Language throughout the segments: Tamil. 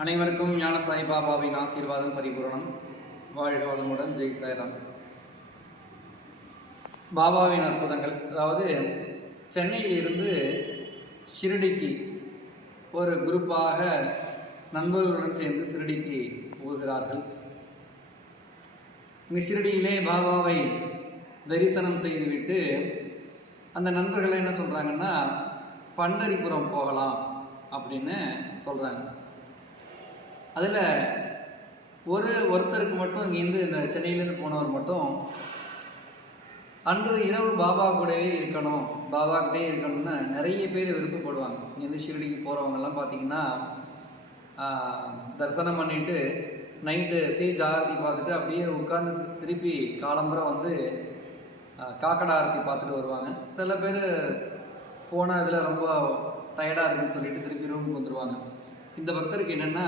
அனைவருக்கும் ஞான சாய்பாபாவின் ஆசீர்வாதம் பரிபூரணம். வாழ்க வளமுடன். ஜெய் சாய்ராம். பாபாவின் அற்புதங்கள். அதாவது சென்னையிலிருந்து ஷிரடிக்கு ஒரு குரூப்பாக நண்பர்களுடன் சேர்ந்து ஷிரடிக்கு போகிறார்கள். இங்கு ஷிரடியிலே பாபாவை தரிசனம் செய்துவிட்டு அந்த நண்பர்கள் என்ன சொல்கிறாங்கன்னா பண்டரிபுரம் போகலாம் அப்படின்னு சொல்கிறாங்க அதில் ஒரு ஒருத்தருக்கு மட்டும் இங்கேருந்து இந்த சென்னையிலேருந்து போனவர் மட்டும் அன்று இரவு பாபா கூடவே இருக்கணும் பாபா கிட்டே இருக்கணும்னு நிறைய பேர் விருப்பப்படுவாங்க. இங்கேருந்து ஷிரடிக்கு போகிறவங்கெல்லாம் பார்த்தீங்கன்னா தரிசனம் பண்ணிட்டு நைட்டு சேஜ் ஆரத்தி பார்த்துட்டு அப்படியே உட்காந்து திருப்பி காலம்பரம் வந்து காக்கடா ஆரத்தி பார்த்துட்டு வருவாங்க. சில பேர் போன இதில் ரொம்ப டயர்டாக இருக்குன்னு சொல்லிட்டு திருப்பி ரூமுக்கு வந்துடுவாங்க இந்த பக்தருக்கு என்னென்னா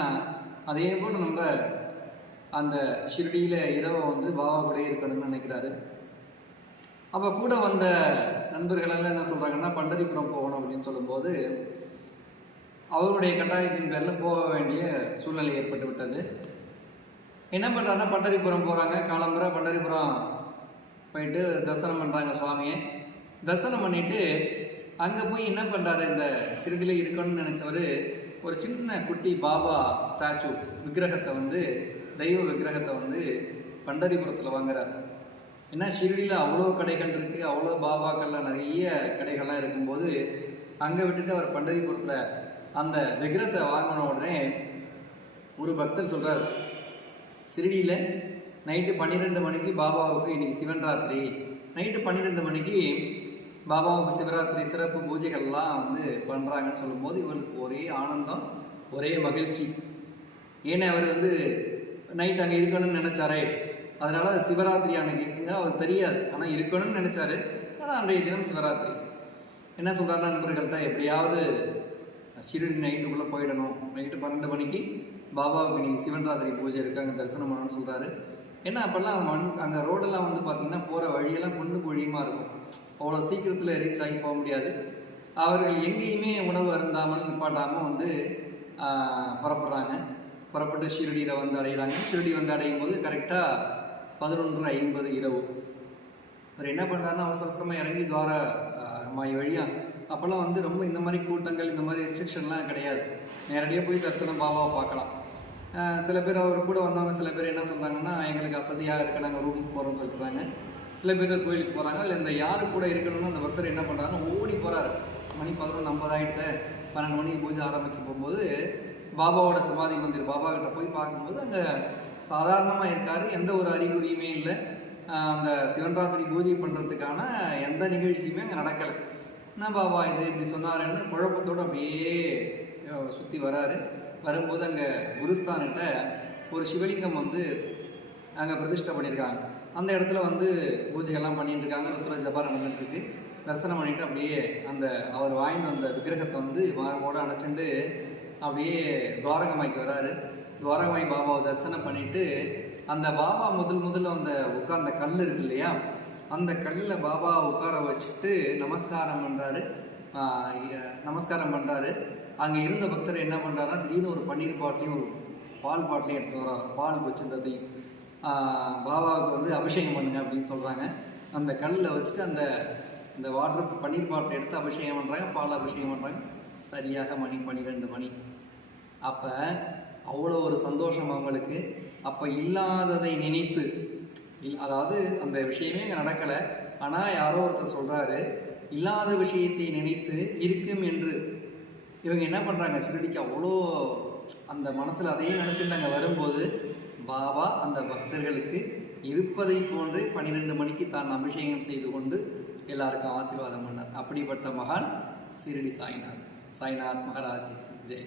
அதே போல் நம்ம அந்த ஷிரடியில் இரவை வந்து பாபா கூட இருக்கணும்னு நினைக்கிறாரு. அப்போ கூட வந்த நண்பர்களெல்லாம் என்ன சொல்கிறாங்கன்னா பண்டரிபுரம் போகணும் அப்படின்னு சொல்லும்போது அவருடைய கட்டாயத்தின் பேரில் போக வேண்டிய சூழ்நிலை ஏற்பட்டு விட்டது. என்ன பண்ணுறாங்கன்னா பண்டரிபுரம் போகிறாங்க காலம்புரை பண்டரிபுரம் போயிட்டு தரிசனம் பண்ணுறாங்க சுவாமியை. தரிசனம் பண்ணிவிட்டு அங்கே போய் என்ன பண்ணுறாரு இந்த சிறுடியில் இருக்கணும்னு நினச்சவர் ஒரு சின்ன குட்டி பாபா ஸ்டாச்சு விக்கிரகத்தை வந்து தெய்வ விக்கிரகத்தை வந்து பண்டரிபுரத்தில் வாங்குறார். ஏன்னா ஷிரடியில் அவ்வளோ கடைகள் இருக்குது அவ்வளோ பாபாக்கள்லாம் நிறைய கடைகள்லாம் இருக்கும்போது அங்கே விட்டுட்டு அவர் பண்டரிபுரத்தில் அந்த விக்கிரகத்தை வாங்கின உடனே ஒரு பக்தர் சொல்கிறார் சிறுடியில் நைட்டு பன்னிரெண்டு மணிக்கு பாபாவுக்கு இன்னைக்கு சிவன் ராத்திரி. நைட்டு பன்னிரெண்டு மணிக்கு பாபாவுக்கு சிவராத்திரி சிறப்பு பூஜைகள்லாம் வந்து பண்ணுறாங்கன்னு சொல்லும்போது இவருக்கு ஒரே ஆனந்தம் ஒரே மகிழ்ச்சி. ஏன்னா அவர் வந்து நைட் அங்கே இருக்கணும்னு நினச்சாரே. அதனால் அது சிவராத்திரி அன்னைக்கு. இருக்குங்க அவர் தெரியாது. ஆனால் இருக்கணும்னு நினச்சாரு. ஆனால் அன்றைய தினம் சிவராத்திரி. என்ன சொல்கிறாரு நண்பர்கள்ட்ட? எப்படியாவது ஷிரடி நைட்டுக்குள்ளே போயிடணும். நைட்டு பன்னெண்டு மணிக்கு பாபாவுக்கு நீங்கள் சிவன் ராத்திரி பூஜை இருக்கு. அங்கே தரிசனம் பண்ணணும்னு சொல்கிறாரு ஏன்னா அப்போல்லாம் மண் அங்கே ரோடெல்லாம் வந்து பார்த்திங்கன்னா போகிற வழியெல்லாம் குண்டு குழியுமா இருக்கும். அவ்வளோ சீக்கிரத்தில் ரீச் ஆகி போக முடியாது. அவர்கள் எங்கேயுமே உணவு அருந்தாமல் நிப்பாட்டாமல் வந்து புறப்படுறாங்க. புறப்பட்டு ஷிரடியில் வந்து அடைகிறாங்க ஷிரடி வந்து அடையும் போது கரெக்டாக பதினொன்று ஐம்பது இரவு. அவர் என்ன பண்ணுறாருன்னா அவசர அவசரமாக இறங்கி துவார மாய் வழியாக அப்போல்லாம் வந்து ரொம்ப இந்த மாதிரி கூட்டங்கள் இந்த மாதிரி ரெஸ்ட்ரிக்ஷன்லாம் கிடையாது. நேரடியாக போய் தரிசனம் பாபாவை பார்க்கலாம். சில பேர் அவர் கூட வந்தவங்க சில பேர் என்ன சொல்கிறாங்கன்னா எங்களுக்கு அசதியாக இருக்க நாங்கள் ரூமுக்கு போகிறோம்னு சொல்லிட்டுறாங்க சில பேர் கோயிலுக்கு போகிறாங்க அதில் இந்த யாரு கூட இருக்கணும்னு அந்த பக்தர் என்ன பண்ணுறாங்க ஓடி போகிறாரு மணி பதினொன்று ஐம்பது ஆகிட்டு பன்னெண்டு மணிக்கு பூஜை ஆரம்பிக்க போகும்போது பாபாவோட சமாதி மந்திர் பாபா கிட்ட போய் பார்க்கும்போது அங்கே சாதாரணமாக இருக்கார். எந்த ஒரு அறிகுறியுமே இல்லை. அந்த சிவன்ராத்திரி பூஜை பண்ணுறதுக்கான எந்த நிகழ்ச்சியுமே அங்கே நடக்கலை. என்ன பாபா இது இப்படி சொன்னாருன்னு குழப்பத்தோடு அப்படியே சுற்றி வராரு. வரும்போது அங்கே குருஸ்தான்கிட்ட ஒரு சிவலிங்கம் வந்து அங்கே பிரதிஷ்டை பண்ணியிருக்காங்க அந்த இடத்துல வந்து பூஜைகள்லாம் பண்ணிட்டு இருக்காங்க ருத்ர ஜபா நடந்துட்டுருக்கு. தரிசனம் பண்ணிட்டு அப்படியே அந்த அவர் வாங்கிட்டு வந்த விக்கிரகத்தை வந்து மார்போட அணைச்சிட்டு அப்படியே துவாரகமாய்க்கு வராரு. துவாரகமாய் பாபாவை தரிசனம் பண்ணிட்டு அந்த பாபா முதல் முதல்ல அந்த உட்கார்ந்த கல் இருக்கு இல்லையா அந்த கல்லில் பாபா உட்கார வச்சுட்டு நமஸ்காரம் பண்ணுறாரு நமஸ்காரம் பண்ணுறாரு அங்கே இருந்த பக்தர் என்ன பண்ணுறாருன்னா திடீர்னு ஒரு பன்னீர் பாட்டிலையும் ஒரு பால் பாட்டிலையும் எடுத்து வர்றாரு பால் வச்சிருந்ததையும். பாபாவுக்கு வந்து அபிஷேகம் பண்ணுங்க அப்படின்னு சொல்கிறாங்க அந்த கல்லில் வச்சுட்டு அந்த இந்த வாட்டர் பன்னீர் பாட்டில் எடுத்து அபிஷேகம் பண்ணுறாங்க பால் அபிஷேகம் பண்ணுறாங்க சரியாக மணி பன்னிரெண்டு மணி. அப்போ அவ்வளோ ஒரு சந்தோஷம் அவங்களுக்கு. அப்போ இல்லாததை நினைத்து இல் அதாவது அந்த விஷயமே அங்கே நடக்கலை. ஆனால் யாரோ ஒருத்தர் சொல்கிறாரு இல்லாத விஷயத்தை நினைத்து இருக்கும் என்று. இவங்க என்ன பண்ணுறாங்க சிறுடிக்கு அவ்வளோ அந்த மனசில் அதையே நினச்சிட்டு அங்கே வரும்போது பாபா அந்த பக்தர்களுக்கு இருப்பதை போன்றே பன்னிரெண்டு மணிக்கு தான் அபிஷேகம் செய்து கொண்டு எல்லாருக்கும் ஆசீர்வாதம் பண்ணார். அப்படிப்பட்ட மகான் சிறுடி சாய்நாத். சாய்நாத் மகாராஜ். ஜெய்.